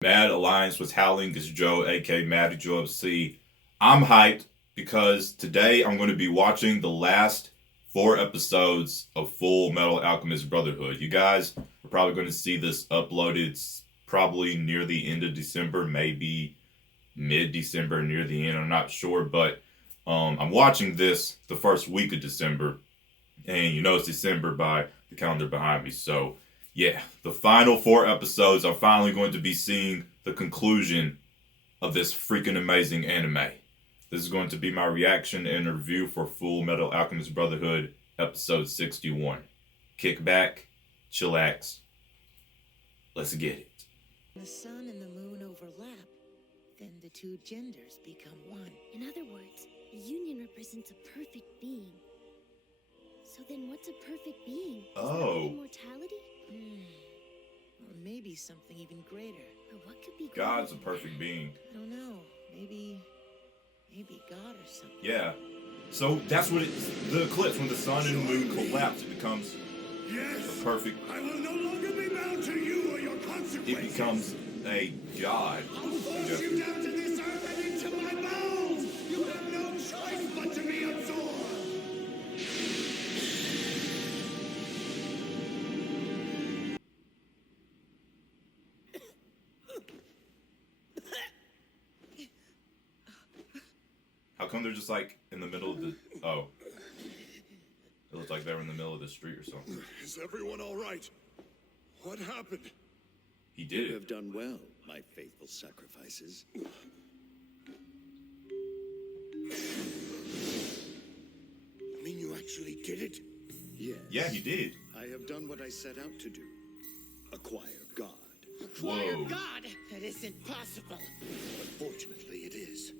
Mad Alliance was howling as Joe, aka Matty Joe of C. I'm hyped because today I'm going to be watching the last 4 episodes of Fullmetal Alchemist Brotherhood. You guys are probably going to see this uploaded. It's probably near the end of December, maybe mid-December, near the end. I'm not sure, but I'm watching this the first week of December, and you know it's December by the calendar behind me. So yeah, the final 4 episodes are finally going to be seeing the conclusion of this freaking amazing anime. This is going to be my reaction and review for Fullmetal Alchemist Brotherhood, episode 61. Kick back, chillax, let's get it. The sun and the moon overlap, then the two genders become one. In other words, the union represents a perfect being. So then what's a perfect being? Oh. Immortality? Or maybe something even greater. Or what could be God's a greater? perfect being. I don't know. Maybe God or something. Yeah. So that's what the eclipse, when the sun and the moon collapse, it becomes a perfect. I will no longer be bound to you or your consequences. It becomes a god. I'll force you down to this earth and into my bowels. You have no choice but to be absorbed. How come they're just like in the middle of the? Oh, it looks like they were in the middle of the street or something. Is everyone all right? What happened? He did You it. have done well, my faithful sacrifices. You mean you actually did it? Yes. Yeah, he did. I have done what I set out to do. Acquire God. Acquire Whoa. God? That isn't possible. But fortunately it is.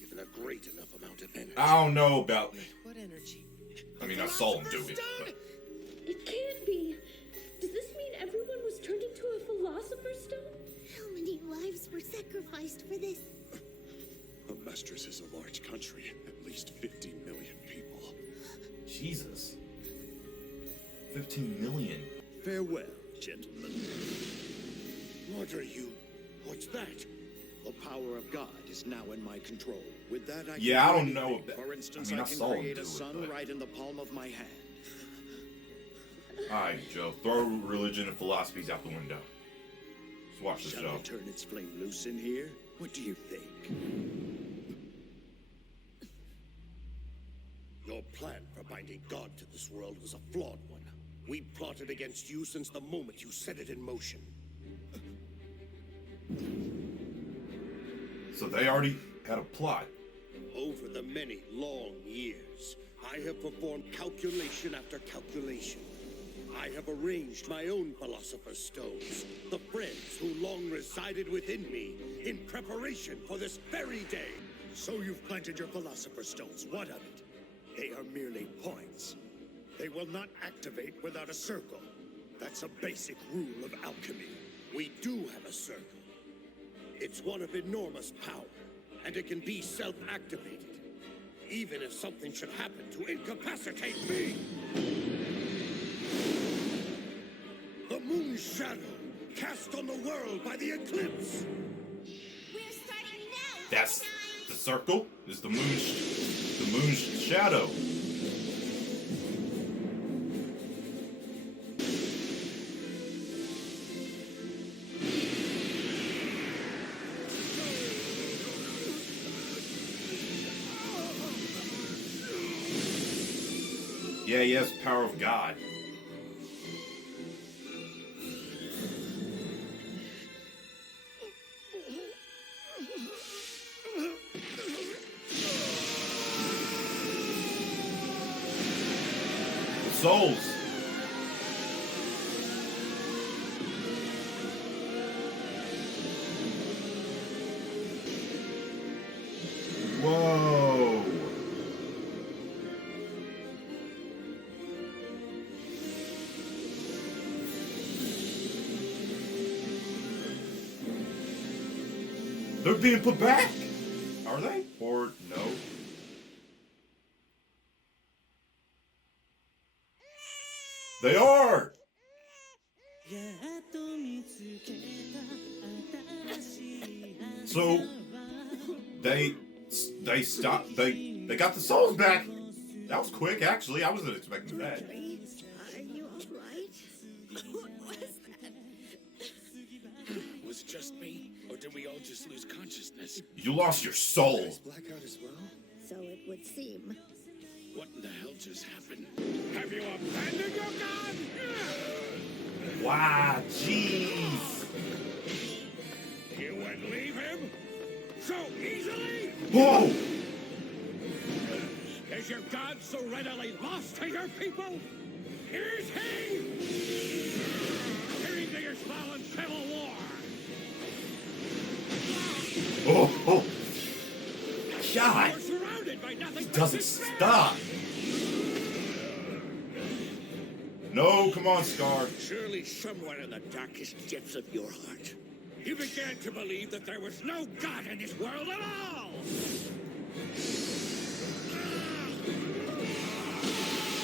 Given a great enough amount of energy. I don't know about. Wait, what energy? I mean, I saw him do it. But It can't be. Does this mean everyone was turned into a philosopher's stone? How many lives were sacrificed for this? Amestris is a large country. At least 50 million people. Jesus. 15 million. Farewell, gentlemen. What are you? What's that? The power of God is now in my control. With that, I Yeah, I can don't do know anything. about- For instance, I mean, I I can saw him create do a it, sun but- right in the palm of my hand. Alright, Joe. Throw religion and philosophies out the window. Let's watch the Shall show. I turn its flame loose in here? What do you think? Your plan for binding God to this world was a flawed one. We plotted against you since the moment you set it in motion. So they already had a plot. Over the many long years, I have performed calculation after calculation. I have arranged my own philosopher's stones, the friends who long resided within me, in preparation for this very day. So you've planted your philosopher's stones. What of it? They are merely points. They will not activate without a circle. That's a basic rule of alchemy. We do have a circle. It's one of enormous power, and it can be self-activated. Even if something should happen to incapacitate me. The moon's shadow, cast on the world by the eclipse. We're starting now. That's the circle. Is the moon's shadow. Yeah, yes, power of God. The souls. Whoa. They're being put back. Are they? Or no? They are. So they stopped. They got the souls back. That was quick, actually. I wasn't expecting that. Are you all right? What was that? Was it just me, or did we all just lose consciousness? You lost your soul. Blackout as well? So it would seem. What in the hell just happened? Have you abandoned your god? Wow, jeez. You would leave him? So easily? Whoa! Is your god so readily lost to your people? Here's he! Heading to your fallen civil war! Oh! God! You're surrounded by nothing He but doesn't despair. stop. No, come on, Scar. Surely somewhere in the darkest depths of your heart, You began to believe that there was no god in this world at all!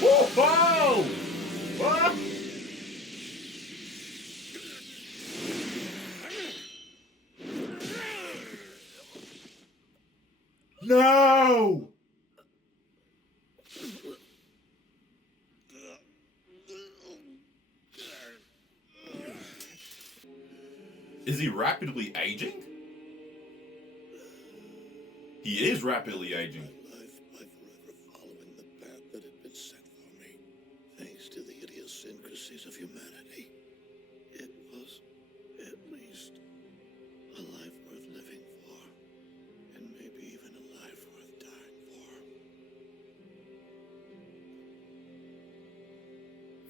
Whoa! Ah! No! Is he rapidly aging? He is rapidly aging. life by forever following the path that had been set for me, thanks to the idiosyncrasies of humanity. It was, at least, a life worth living for, and maybe even a life worth dying for.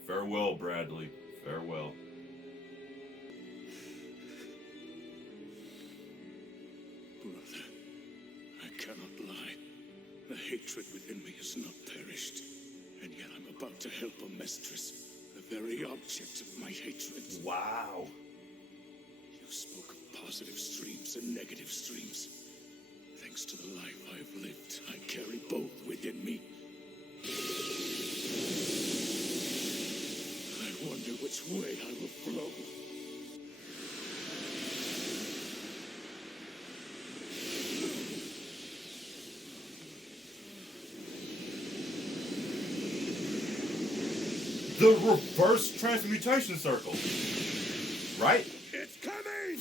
Farewell, Bradley. Farewell. Brother, I cannot lie. The hatred within me is not perished. And yet I'm about to help a mistress, the very object of my hatred. Wow. You spoke of positive streams and negative streams. Thanks to the life I've lived, I carry both within me. I wonder which way I will flow. The reverse transmutation circle. Right? It's coming!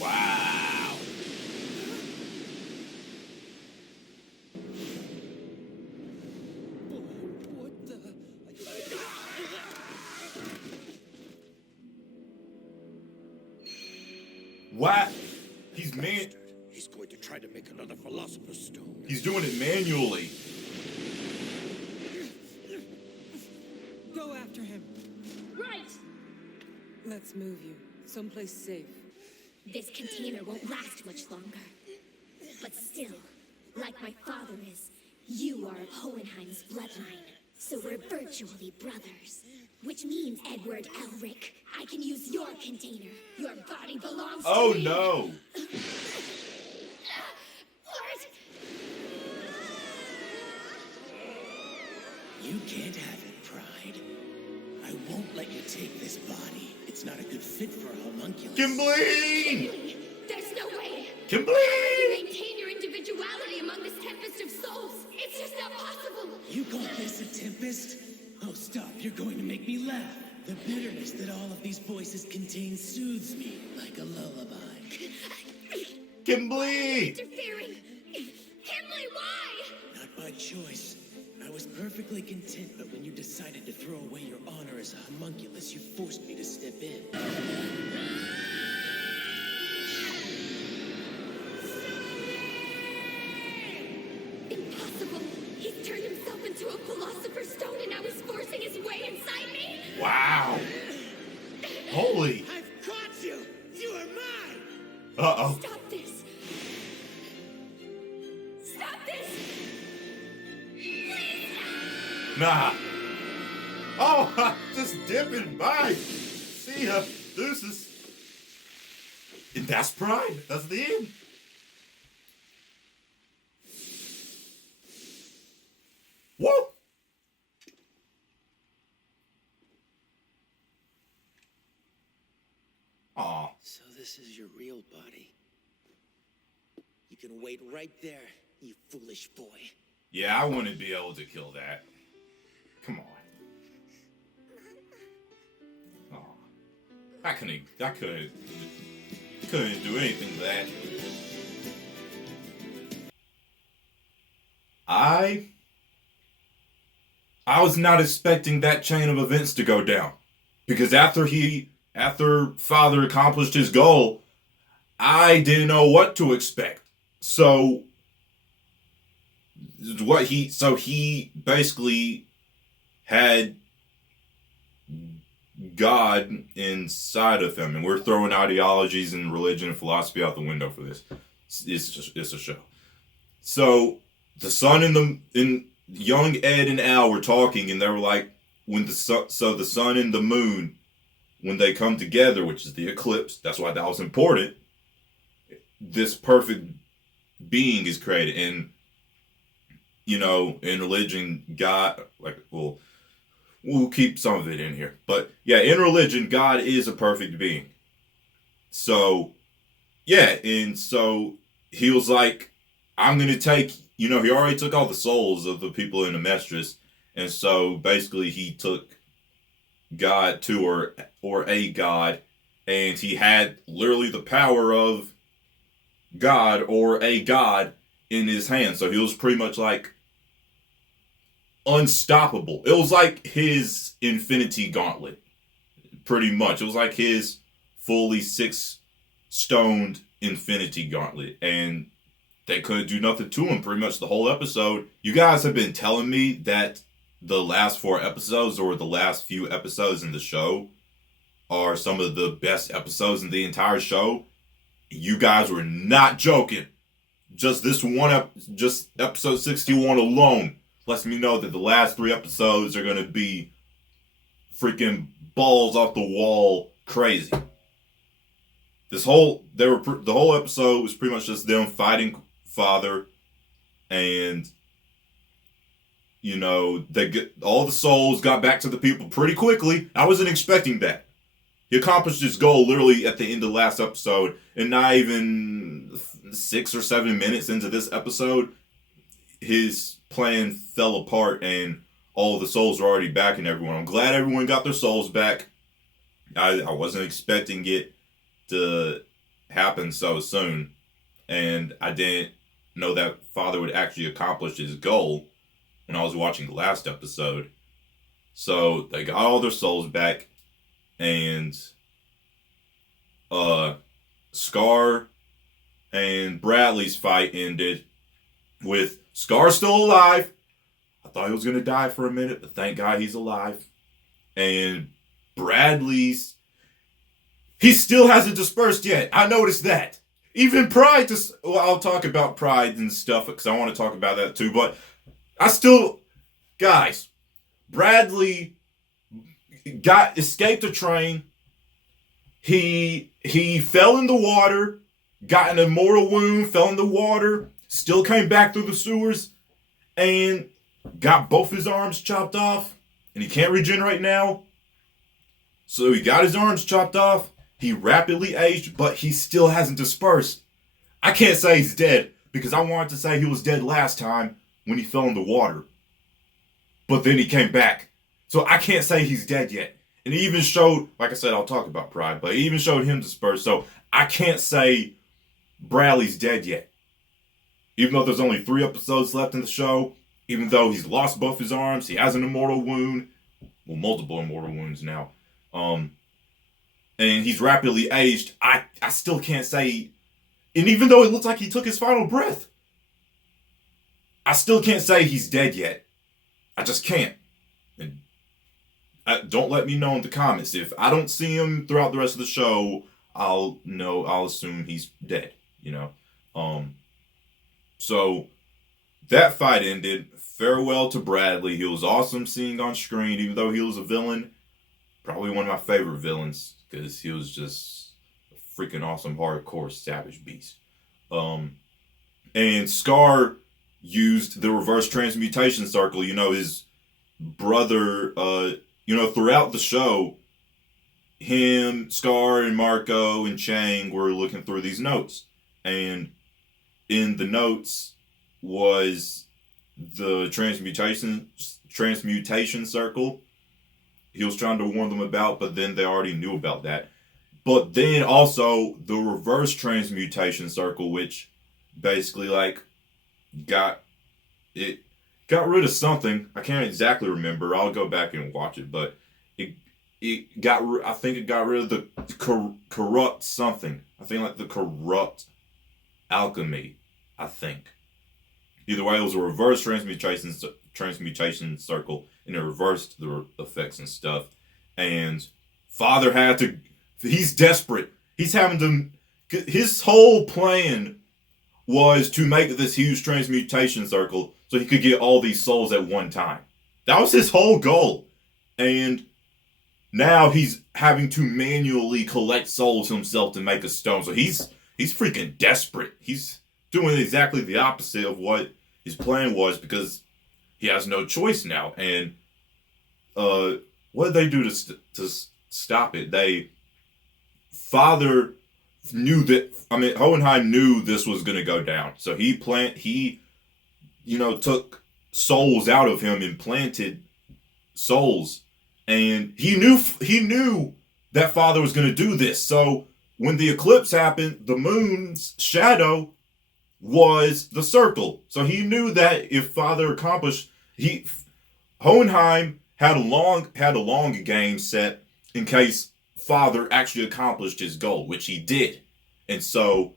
Wow. What the? What? He's man. He's going to try to make another Philosopher's Stone. He's doing it manually. Go after him. Right! Let's move you. Someplace safe. This container won't last much longer. But still, like my father is, you are of Hohenheim's bloodline. So we're virtually brothers. Which means, Edward Elric, I can use your container. Your body belongs to Oh me. no. What? You can't have it, Pride. I won't let you take this body. It's not a good fit for a homunculus. Kimberly! There's no way. Kimberly! You maintain your individuality among this tempest of souls. It's just not possible. You call this a tempest? Oh, stop. You're going to make me laugh. The bitterness that all of these voices contain soothes me like a lullaby. Kimberly! Interfering. Himley, why? Not by choice. I was perfectly content, but when you decided to throw away your honor as a homunculus, you forced me to step in. Impossible. He's turned himself into a philosopher's stone and now he's forcing his way inside me. Wow. Holy. I've caught you! You are mine! Uh-oh. Stop this. Stop this. Nah. Oh, just dipping by. See ya. Deuces. And that's Pride. That's the end. Whoa. Aw. So this is your real body. You can wait right there, you foolish boy. Yeah, I wouldn't be able to kill that. Come on. Aw. I couldn't do anything to that. I was not expecting that chain of events to go down. Because after Father accomplished his goal, I didn't know what to expect. So he basically had God inside of him, and we're throwing ideologies and religion and philosophy out the window for this. It's a show. So the son and young Ed and Al were talking, and they were like, the sun and the moon, when they come together, which is the eclipse, that's why that was important. This perfect being is created, and in religion, God, we'll keep some of it in here, but yeah, in religion, God is a perfect being. So yeah, and so he was like, I'm gonna take, he already took all the souls of the people in the Mistress, and so basically he took God to or a God, and he had literally the power of God or a God in his hand. So he was pretty much like unstoppable. It was like his Infinity Gauntlet, pretty much. It was like his fully 6-stoned Infinity Gauntlet, and they couldn't do nothing to him pretty much the whole episode. You guys have been telling me that the last 4 episodes, or the last few episodes in the show, are some of the best episodes in the entire show. You guys were not joking. Just this one, just episode 61 alone lets me know that the last 3 episodes are going to be freaking balls off the wall crazy. The whole episode was pretty much just them fighting Father, and all the souls got back to the people pretty quickly. I wasn't expecting that. He accomplished his goal literally at the end of the last episode, and not even 6 or 7 minutes into this episode, his plan fell apart and all the souls were already back and everyone. I'm glad everyone got their souls back. I wasn't expecting it to happen so soon, and I didn't know that Father would actually accomplish his goal when I was watching the last episode. So they got all their souls back, and Scar and Bradley's fight ended with Scar still alive. I thought he was going to die for a minute, but thank God he's alive. And Bradley's, he still hasn't dispersed yet. I noticed that. Even Pride, I'll talk about Pride and stuff, because I want to talk about that too, but guys, Bradley escaped a train. He fell in the water, got an immortal wound, fell in the water, still came back through the sewers, and got both his arms chopped off, and he can't regenerate now. So he got his arms chopped off. He rapidly aged, but he still hasn't dispersed. I can't say he's dead, because I wanted to say he was dead last time when he fell in the water. But then he came back. So I can't say he's dead yet. And he even showed, like I said, I'll talk about Pride, but he even showed him dispersed. So I can't say Bradley's dead yet. Even though there's only 3 episodes left in the show, even though he's lost both his arms, he has an immortal wound. Well, multiple immortal wounds now. And he's rapidly aged. I still can't say, and even though it looks like he took his final breath, I still can't say he's dead yet. I just can't. And don't let me know in the comments. If I don't see him throughout the rest of the show, I'll assume he's dead, So that fight ended. farewell to Bradley. He was awesome seeing on screen, even though he was a villain. Probably one of my favorite villains, because he was just a freaking awesome, hardcore, savage beast. And Scar used the reverse transmutation circle. You know, his brother, throughout the show, him, Scar, and Marco, and Chang were looking through these notes. And in the notes was the transmutation circle he was trying to warn them about, but then they already knew about that. But then also the reverse transmutation circle, which basically got rid of something. I can't exactly remember. I'll go back and watch it, but I think it got rid of the corrupt something. I think like the corrupt alchemy, I think. Either way, it was a reverse transmutation circle, and it reversed the effects and stuff. And Father he's desperate. He's having to, his whole plan was to make this huge transmutation circle so he could get all these souls at one time. That was his whole goal. And now he's having to manually collect souls himself to make a stone. So he's freaking desperate. He's doing exactly the opposite of what his plan was, because he has no choice now. And what did they do to stop it? Father knew that, Hohenheim knew this was going to go down. So he took souls out of him and planted souls. And he knew that Father was going to do this. So when the eclipse happened, the moon's shadow was the circle. So he knew that if Father accomplished, Hohenheim had a long game set in case Father actually accomplished his goal, which he did. And so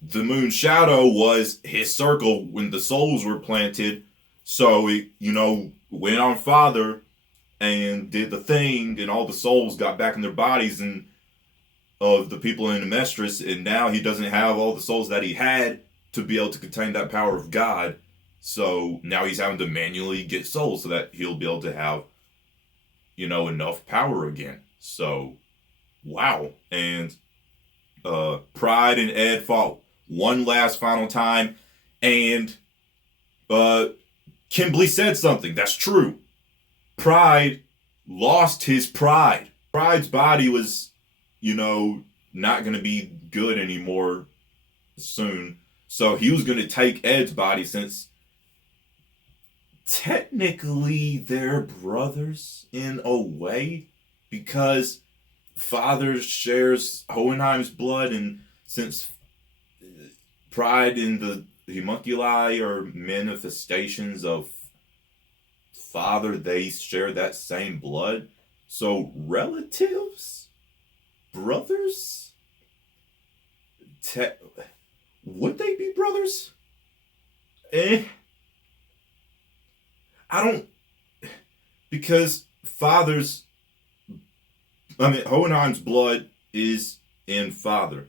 the moon's shadow was his circle when the souls were planted. So it, went on Father and did the thing, and all the souls got back in their bodies and of the people in the Mistress, and now he doesn't have all the souls that he had to be able to contain that power of God. So now he's having to manually get souls so that he'll be able to have, enough power again. So, wow. And Pride and Ed fought one last final time, and Kimberly said something that's true. Pride lost his pride. Pride's body was, not going to be good anymore soon. So he was going to take Ed's body, since technically they're brothers in a way, because Father shares Hohenheim's blood, and since Pride and the homunculi are manifestations of Father, they share that same blood. So relatives? Brothers? Would they be brothers? Because Hohenheim's blood is in Father.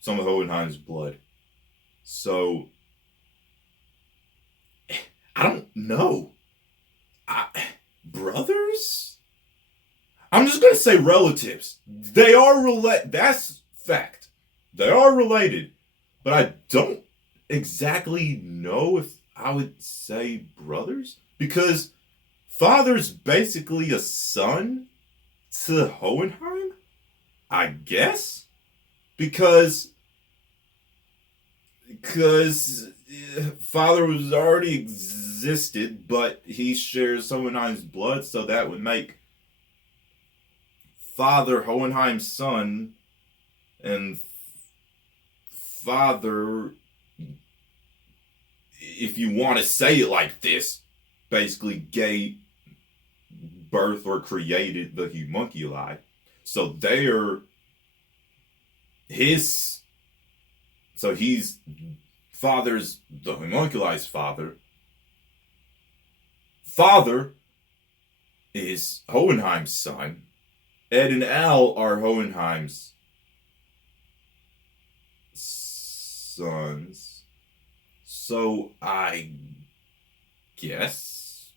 Some of Hohenheim's blood. So, I don't know. Brothers? I'm just going to say relatives. They are related. That's fact. They are related. But I don't exactly know if I would say brothers. Because Father's basically a son to Hohenheim, I guess. Because Father was already existed, but he shares Hohenheim's blood, so that would make Father Hohenheim's son, and Father, if you want to say it like this, basically gave birth or created the homunculi. So they're his. So he's Father's, the homunculi's father. Father is Hohenheim's son. Ed and Al are Hohenheim's sons. So I guess.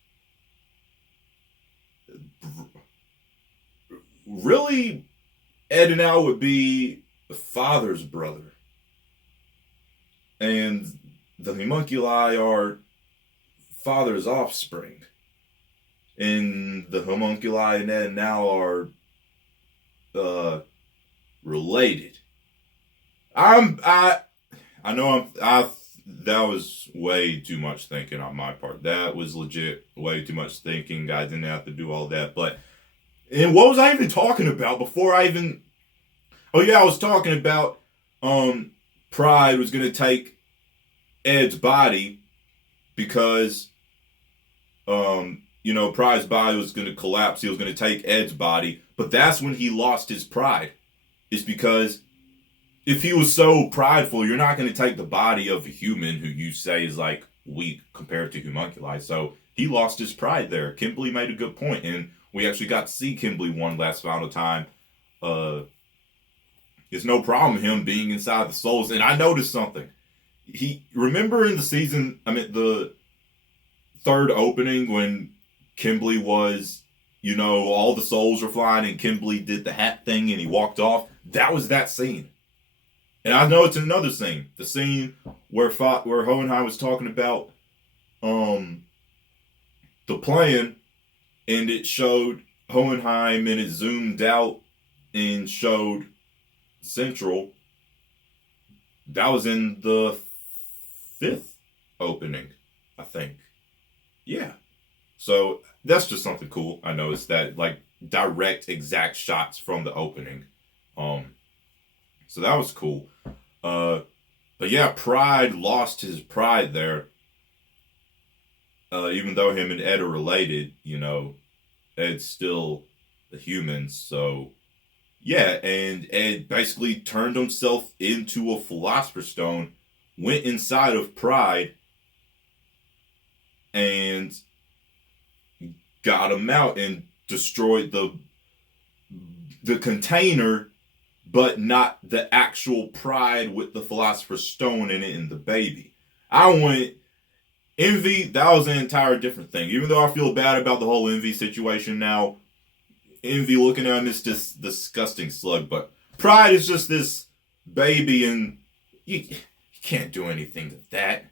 Really, Ed and Al would be the father's brother. And the homunculi are father's offspring. And the homunculi and Ed and Al are related. That was way too much thinking on my part. That was legit way too much thinking. I didn't have to do all that. And what was I even talking about before I even... Oh yeah, I was talking about Pride was going to take Ed's body because, Pride's body was going to collapse. He was going to take Ed's body. But that's when he lost his pride. It's because if he was so prideful, you're not going to take the body of a human who you say is like weak compared to homunculi. So he lost his pride there. Kimberly made a good point, and we actually got to see Kimberly one last final time. It's no problem him being inside the souls. And I noticed something. Remember in the third opening when Kimberly was, all the souls were flying and Kimberly did the hat thing and he walked off? That was that scene. And I know it's another scene. The scene where Hohenheim was talking about the plan, and it showed Hohenheim and it zoomed out and showed Central. That was in the 5th opening, I think. Yeah. So that's just something cool. I noticed that, like, direct exact shots from the opening. So that was cool. But yeah, Pride lost his pride there. Even though him and Ed are related, Ed's still a human. So yeah, and Ed basically turned himself into a Philosopher's Stone, went inside of Pride, and got him out and destroyed the container, but not the actual Pride with the Philosopher's Stone in it and the baby. Envy, that was an entire different thing. Even though I feel bad about the whole Envy situation now, Envy looking at him is just disgusting slug, but Pride is just this baby and you can't do anything to that,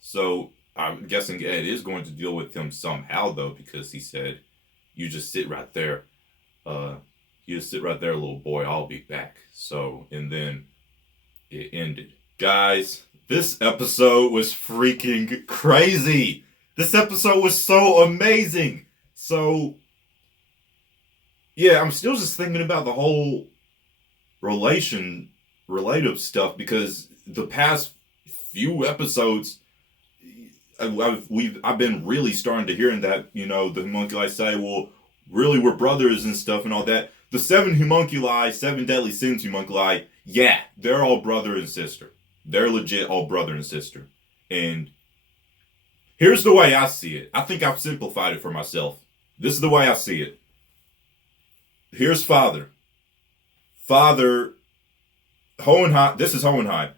So I'm guessing Ed is going to deal with him somehow though, because he said, you just sit right there. You just sit right there, little boy, I'll be back. So, and then it ended. Guys, this episode was freaking crazy. This episode was so amazing. So, yeah, I'm still just thinking about the whole relative stuff, because the past few episodes, I've been really starting to hear that, the homunculi say, well, really, we're brothers and stuff and all that. The 7 homunculi, 7 deadly sins homunculi, yeah, they're all brother and sister. They're legit all brother and sister. And here's the way I see it. I think I've simplified it for myself. This is the way I see it. Here's Father. Hohenheim, this is Hohenheim.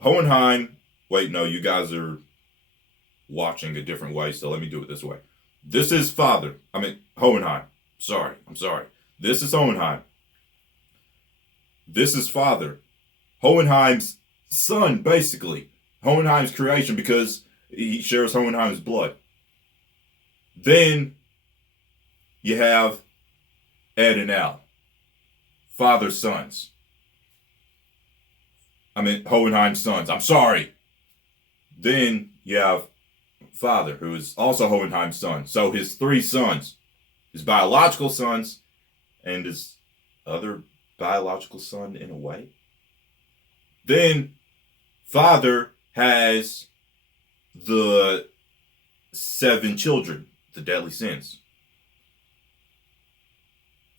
Hohenheim, wait, no, you guys are watching a different way, so let me do it this way. This is Hohenheim. I'm sorry. This is Hohenheim. This is Father. Hohenheim's son, basically. Hohenheim's creation, because he shares Hohenheim's blood. Then you have Ed and Al. Father's sons. Hohenheim's sons. I'm sorry. Then you have Father, who is also Hohenheim's son. So his 3 sons, his biological sons, and his other biological son in a way. Then Father has the 7 children, the deadly sins.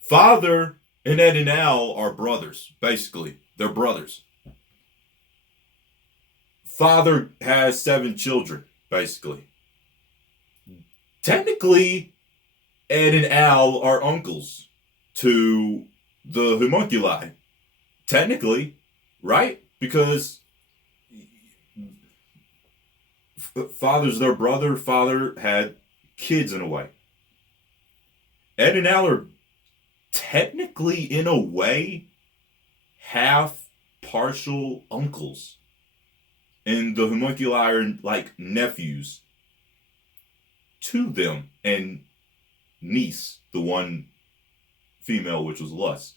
Father and Ed and Al are brothers, basically. They're brothers. Father has 7 children, basically. Technically, Ed and Al are uncles to the homunculi. Technically, right? Because father's their brother. Father had kids in a way. Ed and Al are technically, in a way, half partial uncles. And the homunculi are like nephews to them. And niece, the one female, which was Lust.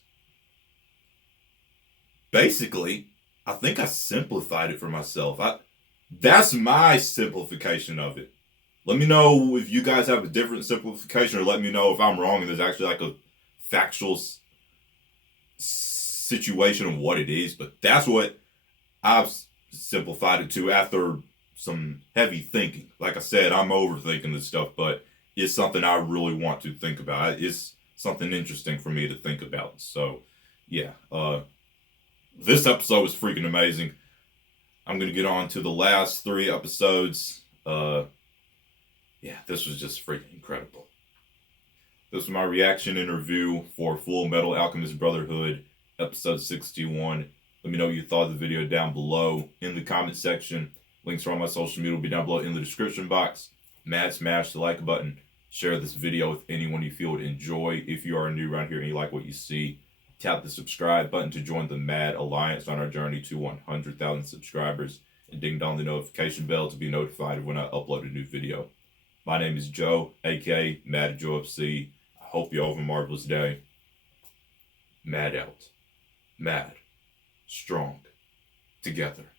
Basically, I think I simplified it for myself. That's my simplification of it. Let me know if you guys have a different simplification, or let me know if I'm wrong and there's actually like a factual situation of what it is. But that's what I've simplified it to after some heavy thinking. Like I said, I'm overthinking this stuff, but it's something I really want to think about. It's something interesting for me to think about. So, yeah. This episode was freaking amazing. I'm going to get on to the last 3 episodes. Yeah, this was just freaking incredible. This was my reaction and review for Fullmetal Alchemist Brotherhood, episode 61. Let me know what you thought of the video down below in the comment section. Links for all my social media will be down below in the description box. Mad smash the like button. Share this video with anyone you feel would enjoy. If you are new around here and you like what you see, tap the subscribe button to join the Mad Alliance on our journey to 100,000 subscribers. And ding dong the notification bell to be notified when I upload a new video. My name is Joe, aka Mad Joe FC. I hope you all have a marvelous day. Mad out. Mad. Strong. Together.